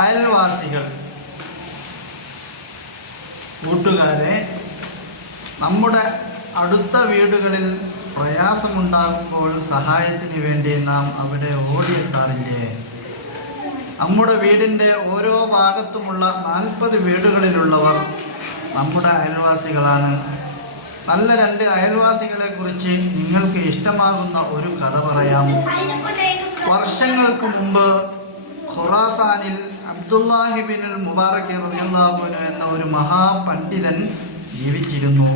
അയൽവാസികൾ, കൂട്ടുകാരെ, നമ്മുടെ അടുത്ത വീടുകളിൽ പ്രയാസമുണ്ടാകുമ്പോൾ സഹായത്തിന് വേണ്ടി നാം അവിടെ ഓടിയെത്താറില്ലേ? നമ്മുടെ വീടിൻ്റെ ഓരോ ഭാഗത്തുമുള്ള 40 വീടുകളിലുള്ളവർ നമ്മുടെ അയൽവാസികളാണ്. നല്ല 2 അയൽവാസികളെ കുറിച്ച് നിങ്ങൾക്ക് ഇഷ്ടമാകുന്ന ഒരു കഥ പറയാം. വർഷങ്ങൾക്ക് മുമ്പ് ഖുറാസാനിൽ അബ്ദുല്ലാഹി ബിനുൽ മുബാറക് റളിയല്ലാഹു അൻഹു എന്ന ഒരു മഹാപണ്ഡിതൻ ജീവിച്ചിരുന്നു.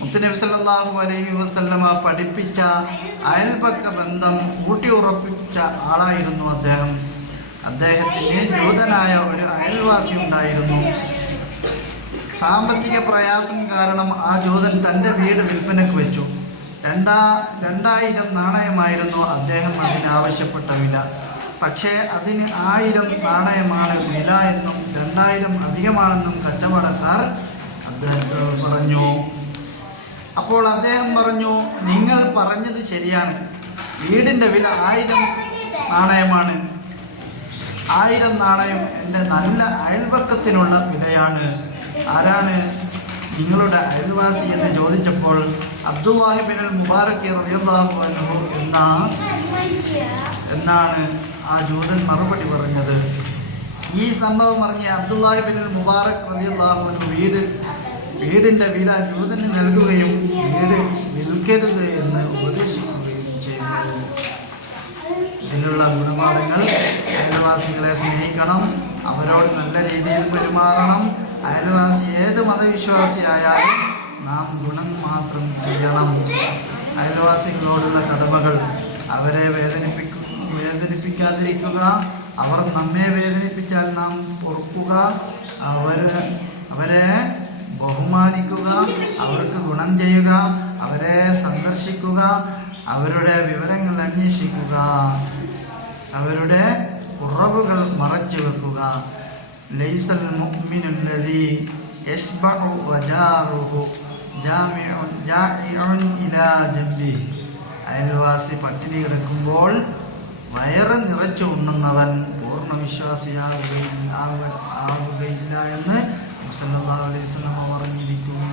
മുത്തുനബി സല്ലല്ലാഹു അലൈഹി വസല്ലമ പഠിപ്പിച്ച അയൽപക്ക ബന്ധം ഊട്ടിയുറപ്പിച്ച ആളായിരുന്നു അദ്ദേഹം. അദ്ദേഹത്തിന് ജൂതനായ ഒരു അയൽവാസി ഉണ്ടായിരുന്നു. സാമ്പത്തിക പ്രയാസം കാരണം ആ ജൂതൻ തൻ്റെ വീട് വിൽപ്പനയ്ക്ക് വെച്ചു. 2000 നാണയമായിരുന്നു അദ്ദേഹം അതിന് ആവശ്യപ്പെട്ട വില. പക്ഷേ അതിന് 1000 നാണയമാണ് വില എന്നും 2000 അധികമാണെന്നും കച്ചവടക്കാർ അദ്ദേഹത്തോട് പറഞ്ഞു. അപ്പോൾ അദ്ദേഹം പറഞ്ഞു, നിങ്ങൾ പറഞ്ഞത് ശരിയാണ്, വീടിൻ്റെ വില 1000 നാണയമാണ്. 1000 നാണയം എൻ്റെ നല്ല അയൽപക്കത്തിനുള്ള വിലയാണ്. ആരാണ് നിങ്ങളുടെ അയൽവാസി എന്ന് ചോദിച്ചപ്പോൾ അബ്ദുല്ലാഹി ബിനുൽ മുബാറക് റളിയല്ലാഹു അൻഹു എന്നാണ് ആ ജൂതൻ മറുപടി പറഞ്ഞത്. ഈ സംഭവം അറിഞ്ഞ അബ്ദുല്ലാഹി ബിനുൽ മുബാറക് റളിയല്ലാഹു അൻഹു വീടിൻ്റെ വില ജൂതന് നൽകുകയും വീട് വിൽക്കരുത് എന്ന് ഉപദേശിക്കുകയും ചെയ്തു. ഇതിലുള്ള ഗുണപാഠങ്ങൾ: അയൽവാസികളെ സ്നേഹിക്കണം, അവരോട് നല്ല രീതിയിൽ പെരുമാറണം. അയൽവാസി ഏത് മതവിശ്വാസിയായാലും നാം ഗുണം മാത്രം ചെയ്യണം. അയൽവാസികളോടുള്ള കടമകൾ: അവരെ വേദനിപ്പിക്കാതിരിക്കുക, അവർ നമ്മെ വേദനിപ്പിച്ചാൽ നാം പൊറുക്കുക, അവരെ ബഹുമാനിക്കുക, അവർക്ക് ഗുണം ചെയ്യുക, അവരെ സന്ദർശിക്കുക, അവരുടെ വിവരങ്ങൾ അന്വേഷിക്കുക, അവരുടെ കുറവുകൾ മറച്ചു വെക്കുക. ലൈസൽ മുഅ്മിനുല്ലദീ യശ്ബഉ വജാറുഹു ജാഇഉൻ ഇലാ ജംബിഹി. അയൽവാസി പട്ടിണി കിടക്കുമ്പോൾ വയറ് നിറച്ചു ഉണ്ണുന്നവൻ പൂർണ്ണ വിശ്വാസിയാവുകയില്ല എന്ന് സല്ലല്ലാഹു അലൈഹി വസല്ലം പറഞ്ഞിരിക്കുന്നു.